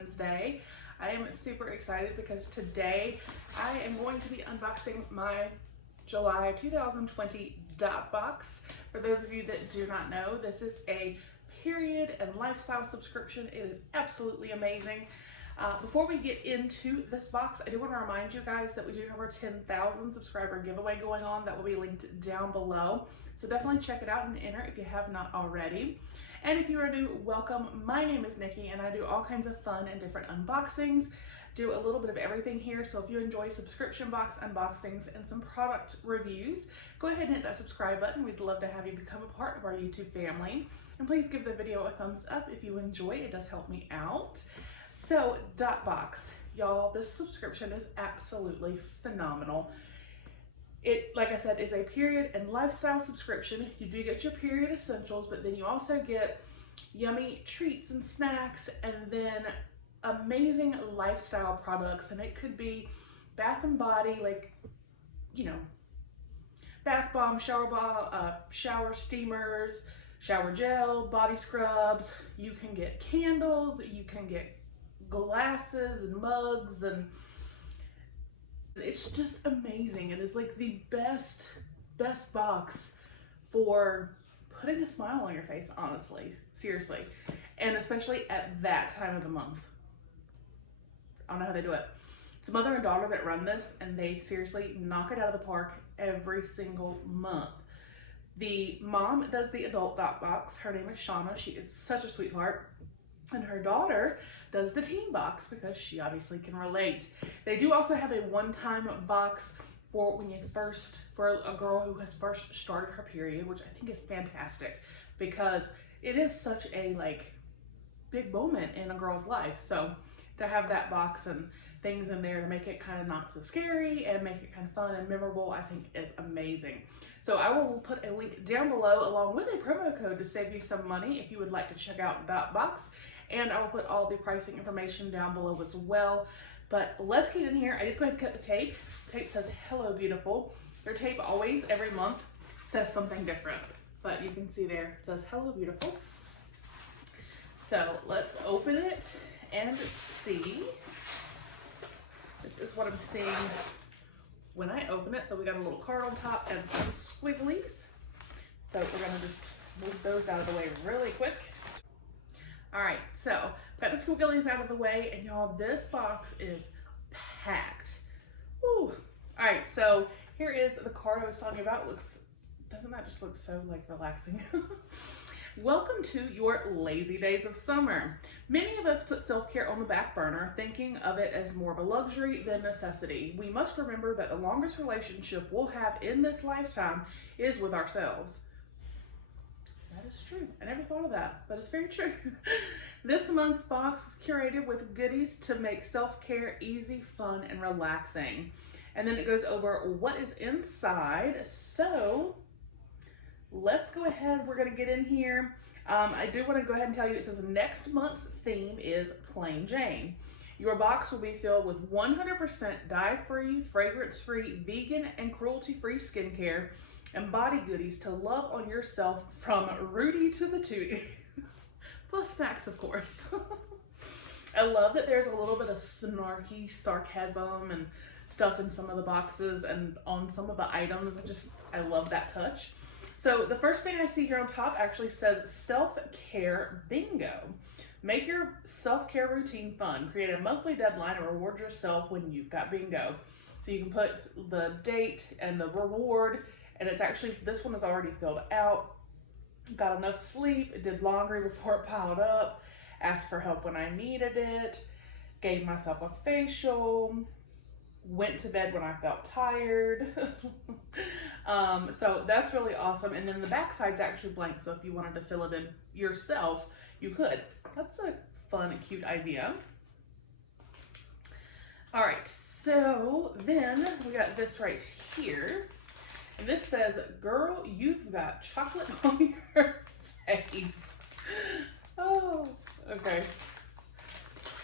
Wednesday. I am super excited because today I am going to be unboxing my July 2020 Dot Boxx. For those of you that do not know, this is a period and lifestyle subscription. It is absolutely amazing. Before we get into this box, I do want to remind you guys that we do have our 10,000 subscriber giveaway going on. That will be linked down below. So definitely check it out and enter if you have not already. And if you are new, welcome. My name is Nikki and I do all kinds of fun and different unboxings. Do a little bit of everything here. So if you enjoy subscription box unboxings and some product reviews, go ahead and hit that subscribe button. We'd love to have you become a part of our YouTube family. And please give the video a thumbs up if you enjoy. It does help me out. So Dot Boxx, y'all, this subscription is absolutely phenomenal. It, like I said, is a period and lifestyle subscription. You do get your period essentials, but then you also get yummy treats and snacks, and then amazing lifestyle products. And it could be bath and body, like, you know, bath bomb, shower steamers, shower gel, body scrubs. You can get candles, you can get glasses and mugs, and it's just amazing. It is like the best box for putting a smile on your face, honestly, seriously, and especially at that time of the month. I don't know how they do it. It's a mother and daughter that run this, and they seriously knock it out of the park every single month. The mom does the adult Dot Boxx. Her name is Shauna. She is such a sweetheart. And her daughter does the teen box because she obviously can relate. They do also have a one-time box for when you for a girl who has first started her period, which I think is fantastic because it is such a big moment in a girl's life. So to have that box and things in there to make it kind of not so scary and make it kind of fun and memorable, I think is amazing. So I will put a link down below along with a promo code to save you some money if you would like to check out Dot Boxx. And I will put all the pricing information down below as well. But let's get in here. I did go ahead and cut the tape. The tape says, "Hello, beautiful." Their tape always, every month, says something different. But you can see there, it says, "Hello, beautiful." So let's open it and see. This is what I'm seeing when I open it. So we got a little card on top and some squigglies. So we're gonna just move those out of the way really quick. All right, so got the squigglies out of the way, and y'all, this box is packed. Woo. All right, so here is the card I was talking about. Doesn't that just look so relaxing? Welcome to your lazy days of summer. Many of us put self-care on the back burner, thinking of it as more of a luxury than necessity. We must remember that the longest relationship we'll have in this lifetime is with ourselves. That is true. I never thought of that, but it's very true. This month's box was curated with goodies to make self-care easy, fun, and relaxing. And then it goes over what is inside. So let's go ahead. We're going to get in here. I do want to go ahead and tell you, it says next month's theme is Plain Jane. Your box will be filled with 100% dye-free, fragrance-free, vegan, and cruelty-free skincare and body goodies to love on yourself from Rudy to the Tootie. Plus snacks, of course. I love that there's a little bit of snarky sarcasm and stuff in some of the boxes and on some of the items. I love that touch. So the first thing I see here on top actually says self-care bingo. Make your self-care routine fun. Create a monthly deadline and reward yourself when you've got bingo. So you can put the date and the reward, and it's actually, this one is already filled out. Got enough sleep, did laundry before it piled up, asked for help when I needed it, gave myself a facial, went to bed when I felt tired. So that's really awesome. And then the back side's actually blank, so if you wanted to fill it in yourself, you could. That's a fun and cute idea. All right, so then we got this right here. And this says, "Girl, you've got chocolate on your face." Oh, okay.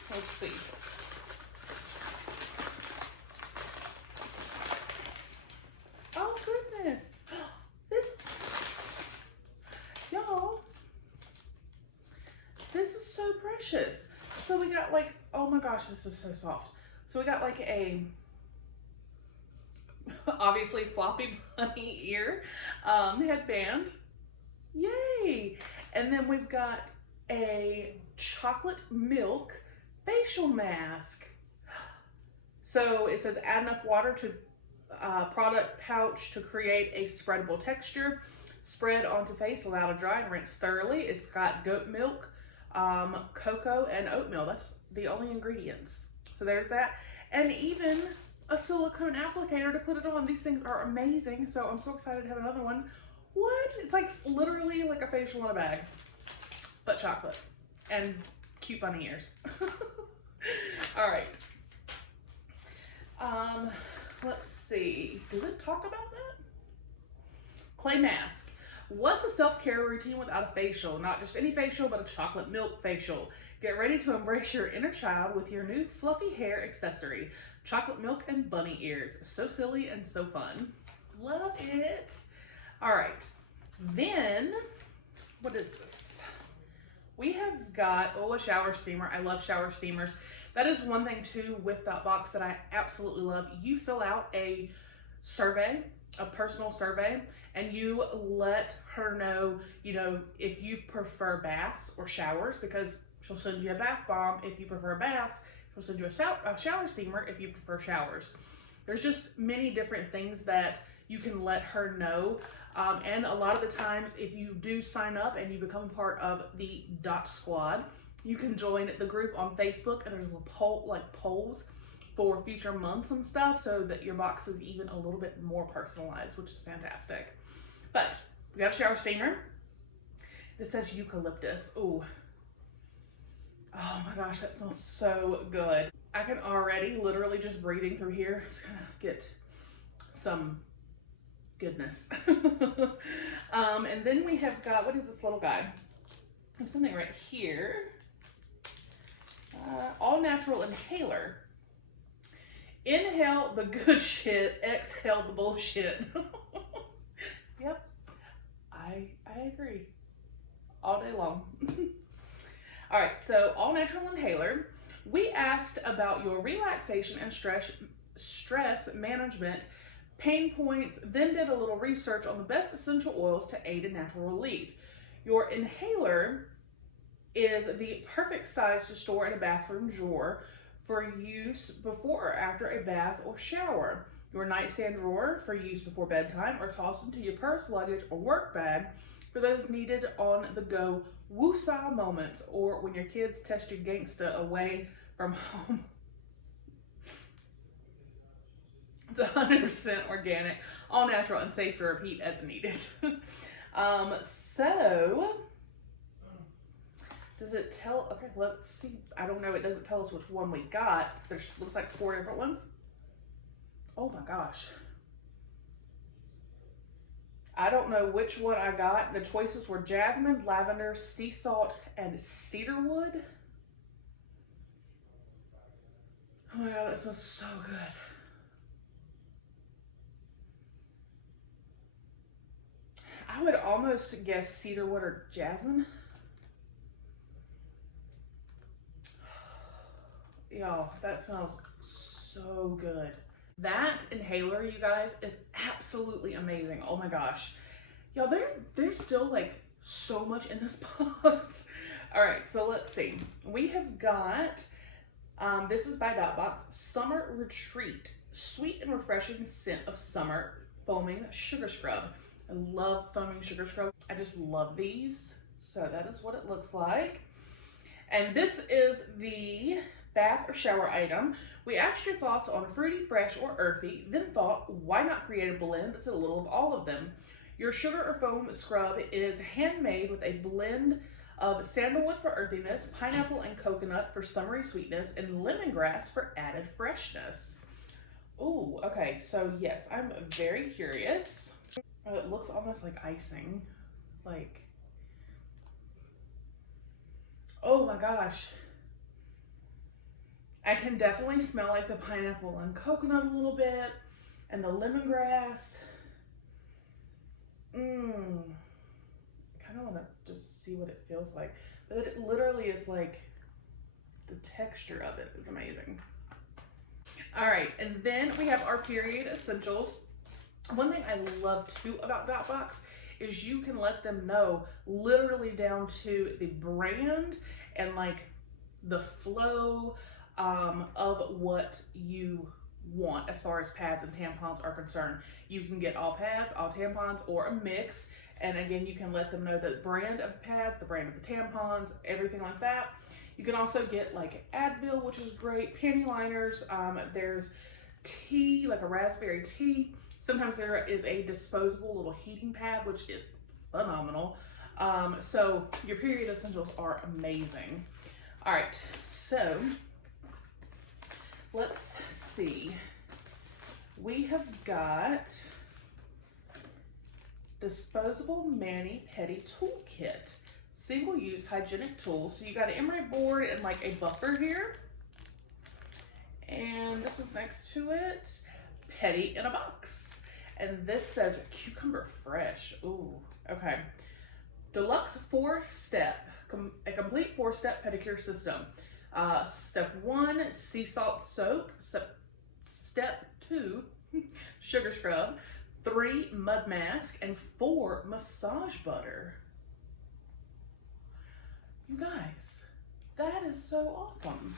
Let's see. Oh, goodness. Y'all, this is so precious. So we got like, oh my gosh, this is so soft. So we got like a, obviously floppy bunny ear headband. Yay! And then we've got a chocolate milk facial mask. So it says add enough water to product pouch to create a spreadable texture. Spread onto face, allow to dry and rinse thoroughly. It's got goat milk, cocoa, and oatmeal. That's the only ingredients. So there's that. And even a silicone applicator to put it on. These things are amazing. So I'm so excited to have another one. What? It's like literally like a facial in a bag, but chocolate and cute bunny ears. All right. Let's see. Does it talk about that? Clay mask. What's a self-care routine without a facial? Not just any facial, but a chocolate milk facial. Get ready to embrace your inner child with your new fluffy hair accessory. Chocolate milk and bunny ears. So silly and so fun. Love it. All right. Then, what is this? We have got, oh, a shower steamer. I love shower steamers. That is one thing too with Dot Boxx that I absolutely love. You fill out a survey, a personal survey, and you let her know, you know, if you prefer baths or showers, because she'll send you a bath bomb if you prefer baths. She'll send you a shower steamer if you prefer showers. There's just many different things that you can let her know. And a lot of the times, if you do sign up and you become part of the Dot Squad, you can join the group on Facebook, and there's a poll, like polls for future months and stuff, so that your box is even a little bit more personalized, which is fantastic. But we got a shower steamer. This says eucalyptus. Ooh. Oh my gosh, that smells so good. I can already, literally just breathing through here, it's gonna get some goodness. And then we have got, what is this little guy? There's something right here. All natural inhaler. Inhale the good shit, exhale the bullshit. Yep, I agree. All day long. All right, so all natural inhaler. We asked about your relaxation and stress management pain points, then did a little research on the best essential oils to aid in natural relief. Your inhaler is the perfect size to store in a bathroom drawer for use before or after a bath or shower. Your nightstand drawer for use before bedtime, or toss into your purse, luggage, or work bag for those needed on the go woosah moments, or when your kids test you gangsta away from home. It's 100% organic, all natural, and safe to repeat as needed. So, does it tell, okay, let's see. I don't know, it doesn't tell us which one we got. There's, looks like 4 different ones. Oh my gosh. I don't know which one I got. The choices were jasmine, lavender, sea salt, and cedarwood. Oh my god, that smells so good. I would almost guess cedarwood or jasmine. Y'all, that smells so good. That inhaler, you guys, is absolutely amazing. Oh my gosh. Y'all, there's still like so much in this box. All right, so let's see. We have got, this is by Dot Boxx, Summer Retreat. Sweet and refreshing scent of summer foaming sugar scrub. I love foaming sugar scrub. I just love these. So that is what it looks like. And this is the bath or shower item. We asked your thoughts on fruity, fresh, or earthy, then thought, why not create a blend that's a little of all of them? Your sugar or foam scrub is handmade with a blend of sandalwood for earthiness, pineapple and coconut for summery sweetness, and lemongrass for added freshness. Ooh, okay, so yes, I'm very curious. Oh, it looks almost like icing. Like, oh my gosh. I can definitely smell like the pineapple and coconut a little bit, and the lemongrass. I kind of want to just see what it feels like. But it literally is like the texture of it is amazing. All right, and then we have our period essentials. One thing I love too about Dot Boxx is you can let them know literally down to the brand and like the flow of what you want as far as pads and tampons are concerned. You can get all pads, all tampons, or a mix. And again, you can let them know the brand of the pads, the brand of the tampons, everything like that. You can also get like Advil, which is great, panty liners. There's tea, like a raspberry tea. Sometimes there is a disposable little heating pad, which is phenomenal. So your period essentials are amazing. All right, so let's see. We have got disposable mani pedi toolkit, single-use hygienic tools. So you got an emery board and like a buffer here, and this was next to it, Pedi in a box, and this says cucumber fresh. Ooh, okay. Deluxe 4-step, a complete 4-step pedicure system. Step 1, sea salt soak. Step 2, sugar scrub. 3, mud mask, and 4, massage butter. You guys, that is so awesome.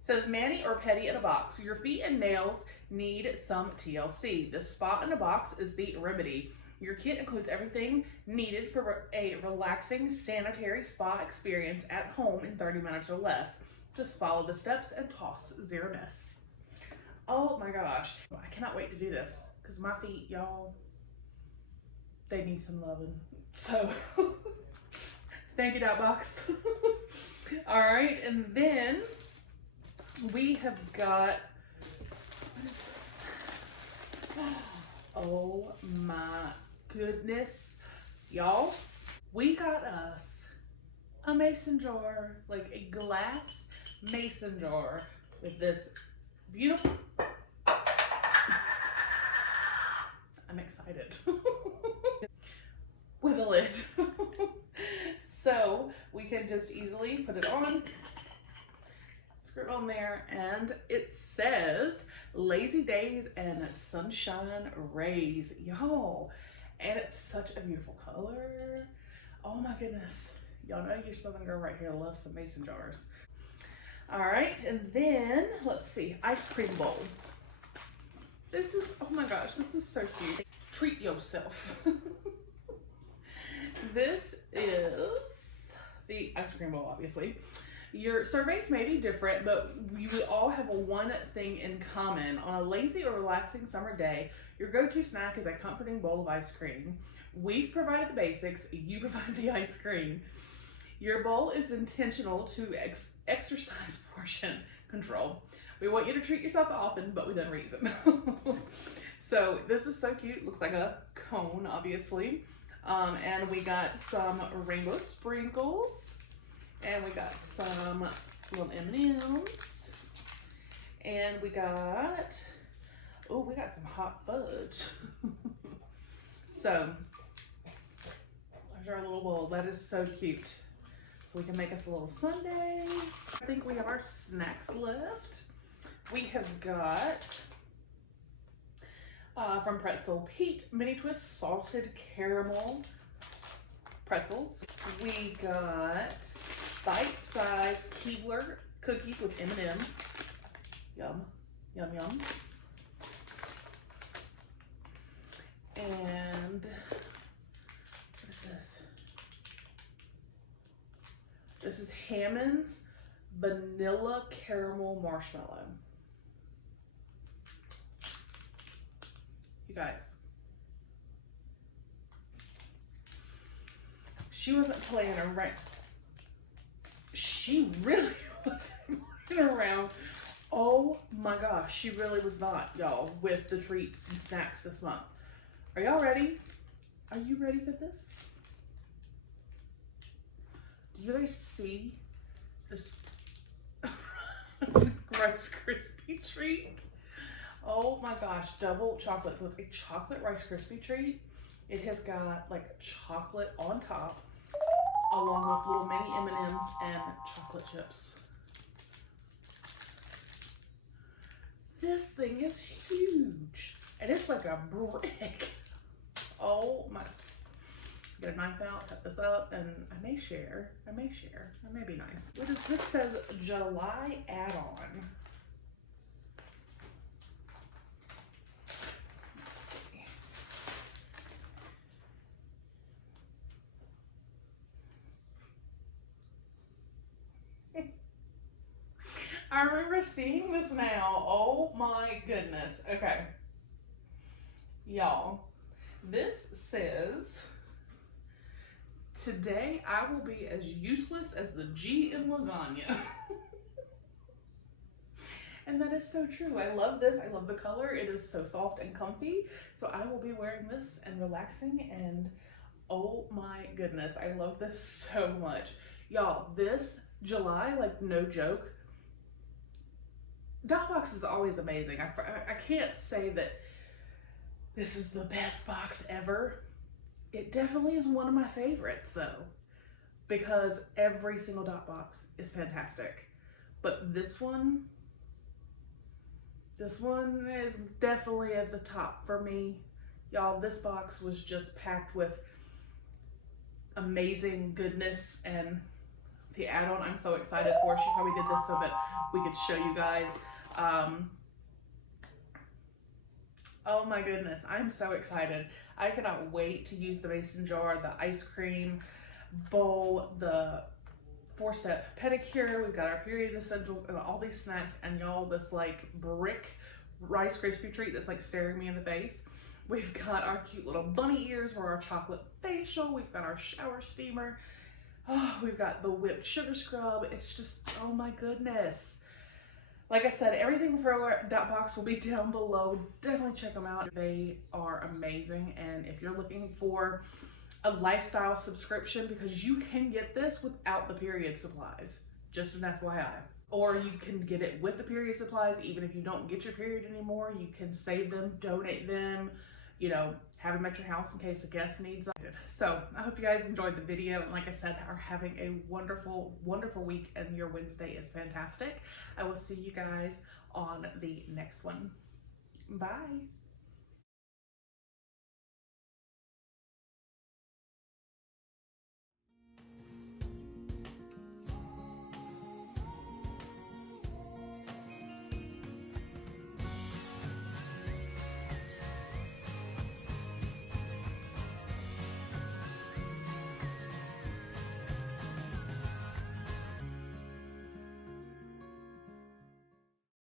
It says mani or pedi in a box. Your feet and nails need some TLC. The spa in a box is the remedy. Your kit includes everything needed for a relaxing sanitary spa experience at home in 30 minutes or less. Just follow the steps and toss zero mess. Oh my gosh, I cannot wait to do this because my feet, y'all, they need some loving. So thank you, Dot Boxx. All right, and then we have got, what is this? Oh my goodness, y'all. We got us a mason jar, like a glass mason jar with this beautiful, I'm excited, with a lid. So we can just easily put it on, screw it on there, and it says lazy days and sunshine rays, y'all. And it's such a beautiful color. Oh my goodness. Y'all know your Southern girl right here loves some mason jars. All right, and then let's see, ice cream bowl. This is, oh my gosh, this is so cute. Treat yourself. This is the ice cream bowl, obviously. Your surveys may be different, but you all have one thing in common. On a lazy or relaxing summer day, your go-to snack is a comforting bowl of ice cream. We've provided the basics, you provide the ice cream. Your bowl is intentional to exercise portion control. We want you to treat yourself often, but within reason. So this is so cute. Looks like a cone, obviously. And we got some rainbow sprinkles. And we got some little M&Ms. And we got, oh, we got some hot fudge. So there's our little bowl. That is so cute. So we can make us a little sundae. I think we have our snacks left. We have got from Pretzel Pete mini twist salted caramel pretzels. We got bite-sized Keebler cookies with M&Ms. Yum, yum, yum. And what is this? This is Hammond's vanilla caramel marshmallow. You guys, she wasn't playing around. She really wasn't playing around. Oh my gosh, she really was not, y'all, with the treats and snacks this month. Are y'all ready? Are you ready for this? Do you guys see this Rice Krispie treat? Oh my gosh, double chocolate. So it's a chocolate Rice Krispie treat. It has got like chocolate on top, along with little mini M&Ms and chocolate chips. This thing is huge. And it's like a brick. Oh my. Get a knife out, cut this up, and I may share. I may be nice. What is this? Says July add-on. Let's see. I remember seeing this now. Oh my goodness. Okay. Y'all, this says, today I will be as useless as the G in lasagna. And that is so true. I love this. I love the color. It is so soft and comfy. So I will be wearing this and relaxing, and oh my goodness, I love this so much. Y'all, this July, like no joke, Dot Boxx is always amazing. I can't say that this is the best box ever. It definitely is one of my favorites though, because every single Dot Boxx is fantastic. But this one is definitely at the top for me. Y'all, this box was just packed with amazing goodness, and the add-on I'm so excited for. She probably did this so that we could show you guys. Oh my goodness, I'm so excited. I cannot wait to use the mason jar, the ice cream bowl, the 4-step pedicure. We've got our period essentials and all these snacks, and y'all, this like brick Rice Krispie treat that's like staring me in the face. We've got our cute little bunny ears for our chocolate facial. We've got our shower steamer. Oh, we've got the whipped sugar scrub. It's just, oh my goodness. Like I said, everything for Dot Boxx will be down below. Definitely check them out. They are amazing. And if you're looking for a lifestyle subscription, because you can get this without the period supplies, just an FYI. Or you can get it with the period supplies. Even if you don't get your period anymore, you can save them, donate them, you know, have them at your house in case a guest needs them. So I hope you guys enjoyed the video, and like I said, are having a wonderful, wonderful week, and your Wednesday is fantastic. I will see you guys on the next one. Bye.